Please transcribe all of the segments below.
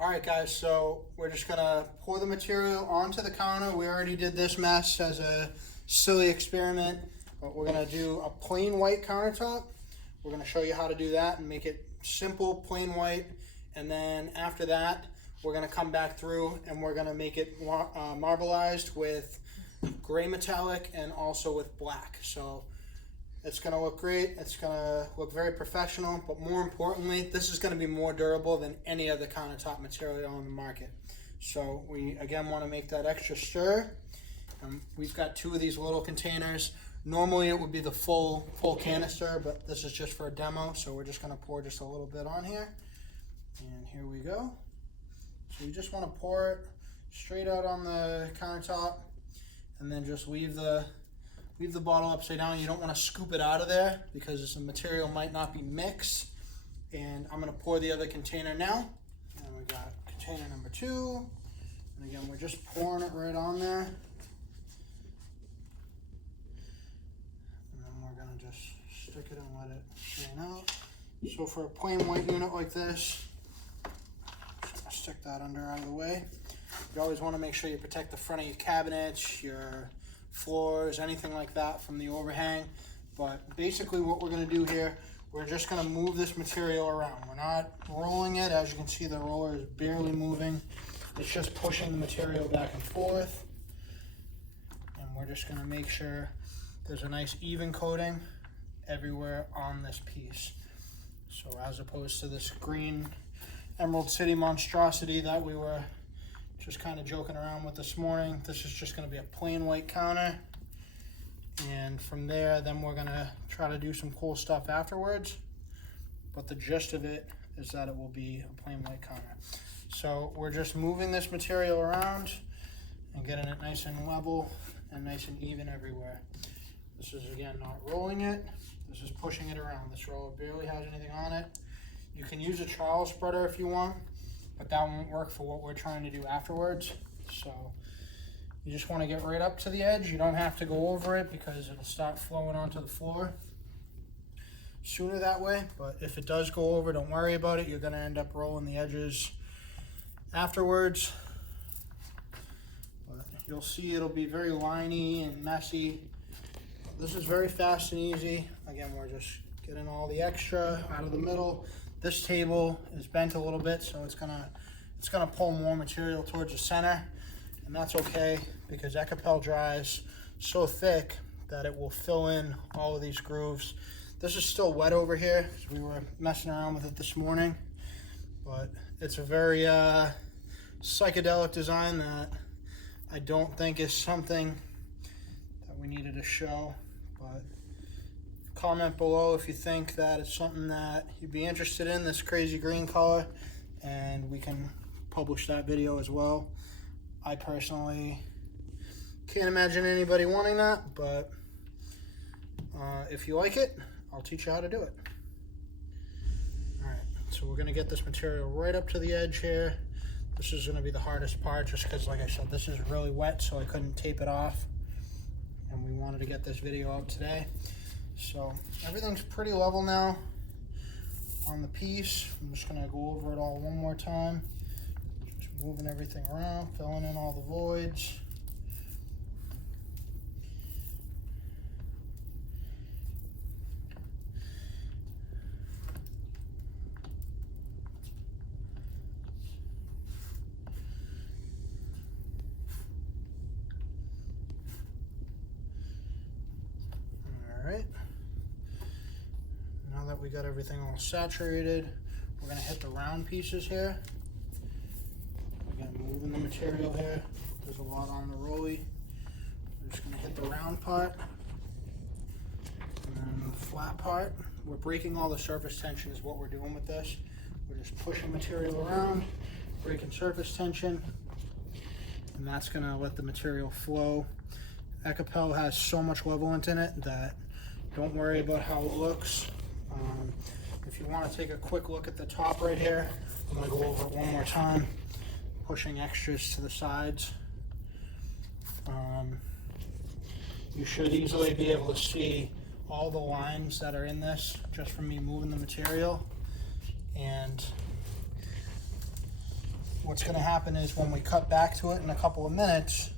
All right, guys, so we're just gonna pour the material onto the counter. We already did this mess as a silly experiment, but we're gonna do a plain white countertop. We're gonna show you how to do that and make it simple, plain white. And then after that, we're gonna come back through and we're gonna make it marbleized with gray metallic and also with black. So it's gonna look great. It's gonna look very professional, but more importantly, this is gonna be more durable than any other countertop material on the market. So we again wanna make that extra stir. We've got 2 of these little containers. Normally it would be the full canister, but this is just for a demo. So we're just gonna pour just a little bit on here. And here we go. So you just wanna pour it straight out on the countertop and then just leave the bottle upside down. You don't want to scoop it out of there because the material might not be mixed. And I'm going to pour the other container now. And we got container number 2. And again, we're just pouring it right on there. And then we're going to just stick it and let it drain out. So for a plain white unit like this, just going to stick that under out of the way. You always want to make sure you protect the front of your cabinets, your floors, anything like that from the overhang. But basically what we're going to do here, we're just going to move this material around. We're not rolling it. As you can see, the roller is barely moving. It's just pushing the material back and forth. And we're just going to make sure there's a nice even coating everywhere on this piece. So as opposed to this green Emerald City monstrosity that we were just kind of joking around with this morning, this is just going to be a plain white counter. And from there, then we're going to try to do some cool stuff afterwards. But the gist of it is that it will be a plain white counter. So we're just moving this material around and getting it nice and level and nice and even everywhere. This is, again, not rolling it. This is pushing it around. This roller barely has anything on it. You can use a trowel spreader if you want, but that won't work for what we're trying to do afterwards. So you just want to get right up to the edge. You don't have to go over it because it'll start flowing onto the floor sooner that way. But if it does go over, don't worry about it. You're going to end up rolling the edges afterwards. But you'll see it'll be very liney and messy. This is very fast and easy. Again, we're just getting all the extra out of the middle. This table is bent a little bit, so it's gonna pull more material towards the center, and that's okay because Ekopel dries so thick that it will fill in all of these grooves. This is still wet over here because we were messing around with it this morning, but it's a very psychedelic design that I don't think is something that we needed to show. But comment below if you think that it's something that you'd be interested in, this crazy green color, and we can publish that video as well. I personally can't imagine anybody wanting that, but if you like it, I'll teach you how to do it. Alright, so we're going to get this material right up to the edge here. This is going to be the hardest part just because, like I said, this is really wet, so I couldn't tape it off, and we wanted to get this video out today. So everything's pretty level now on the piece. I'm just gonna go over it all one more time. Just moving everything around, filling in all the voids. All right. Now that we got everything all saturated, we're going to hit the round pieces here. Again, moving the material here. There's a lot on the rolly. We're just going to hit the round part and then the flat part. We're breaking all the surface tension is what we're doing with this. We're just pushing material around, breaking surface tension, and that's going to let the material flow. Ekopel has so much levelant in it that don't worry about how it looks. If you want to take a quick look at the top right here, I'm going to go over it one more time, pushing extras to the sides. You should easily be able to see all the lines that are in this just from me moving the material. And what's going to happen is when we cut back to it in a couple of minutes,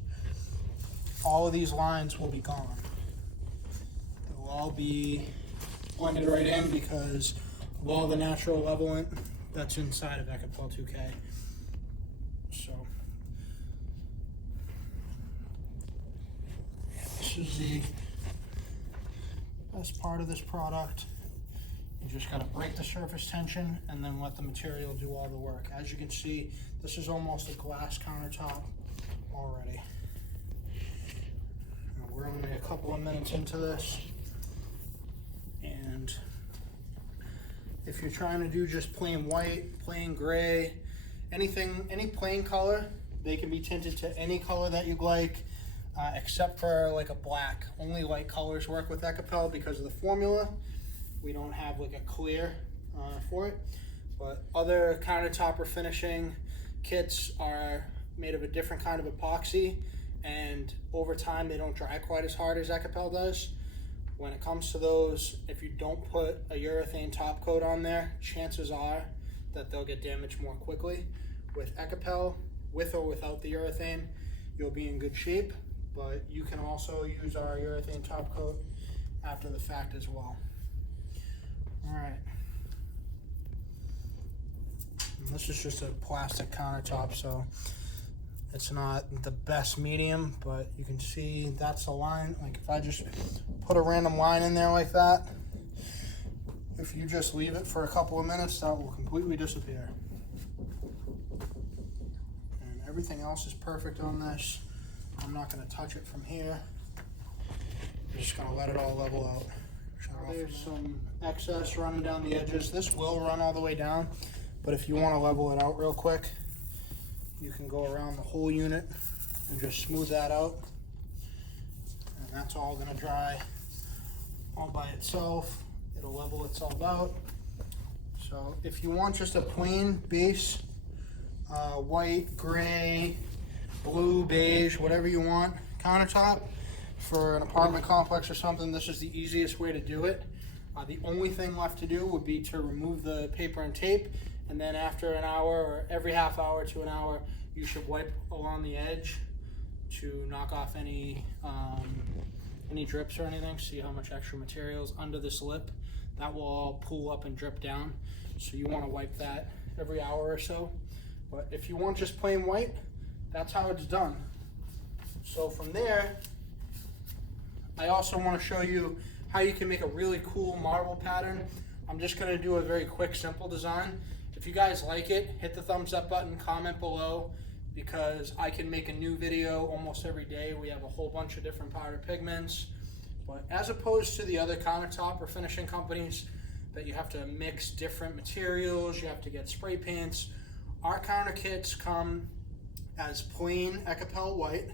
all of these lines will be gone. They'll all be blended right in because of all the natural levelant that's inside of Ekopel 2K. So this is the best part of this product. You just got to break the surface tension and then let the material do all the work. As you can see, this is almost a glass countertop already. Now we're only a couple of minutes into this, and if you're trying to do just plain white, plain gray, anything, any plain color, they can be tinted to any color that you'd like, except for like a black. Only light colors work with Ekopel because of the formula. We don't have like a clear for it, but other countertop refinishing kits are made of a different kind of epoxy, and over time they don't dry quite as hard as Ekopel does. When it comes to those, if you don't put a urethane top coat on there, chances are that they'll get damaged more quickly. With Ekopel, with or without the urethane, you'll be in good shape, but you can also use our urethane top coat after the fact as well. All right, and this is just a plastic countertop, so it's not the best medium, but you can see that's a line. Like if I just put a random line in there like that, if you just leave it for a couple of minutes, that will completely disappear. And everything else is perfect on this. I'm not going to touch it from here. I'm just going to let it all level out. There's some excess running down the edges. This will run all the way down, but if you want to level it out real quick, you can go around the whole unit and just smooth that out. And that's all going to dry all by itself. It'll level itself out. So if you want just a plain base, white, gray, blue, beige, whatever you want, countertop, for an apartment complex or something, this is the easiest way to do it. The only thing left to do would be to remove the paper and tape, and then after an hour or every half hour to an hour, you should wipe along the edge to knock off any drips or anything. See how much extra material is under this lip. That will all pool up and drip down. So you want to wipe that every hour or so. But if you want just plain white, that's how it's done. So from there, I also want to show you how you can make a really cool marble pattern. I'm just going to do a very quick, simple design. If you guys like it, hit the thumbs up button, comment below, because I can make a new video almost every day. We have a whole bunch of different powder pigments. But as opposed to the other countertop or finishing companies that you have to mix different materials, you have to get spray paints, our counter kits come as plain Ekopel white.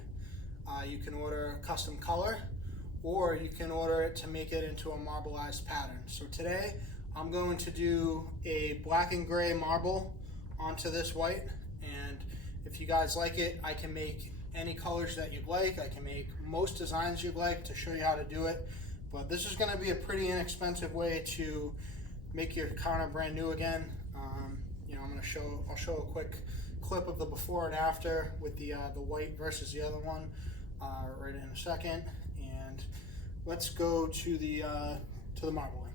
You can order a custom color, or you can order it to make it into a marbleized pattern. So today I'm going to do a black and gray marble onto this white, and if you guys like it, I can make any colors that you'd like. I can make most designs you'd like to show you how to do it, but this is going to be a pretty inexpensive way to make your counter brand new again. You know, I'll show a quick clip of the before and after with the white versus the other one right in a second. And let's go to the marbling.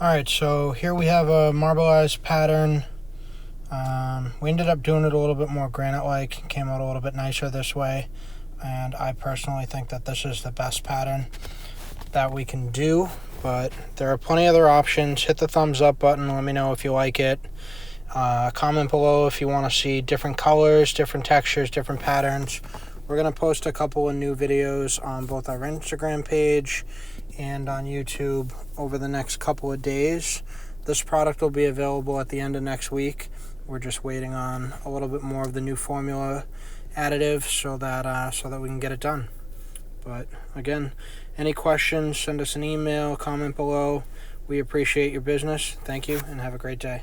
All right, so here we have a marbleized pattern. We ended up doing it a little bit more granite-like, came out a little bit nicer this way, and I personally think that this is the best pattern that we can do, but there are plenty of other options. Hit the thumbs up button, let me know if you like it. Comment below if you want to see different colors, different textures, different patterns. We're going to post a couple of new videos on both our Instagram page and on YouTube over the next couple of days. This product will be available at the end of next week. We're just waiting on a little bit more of the new formula additive so that we can get it done. But again, any questions, send us an email, comment below. We appreciate your business. Thank you, and have a great day.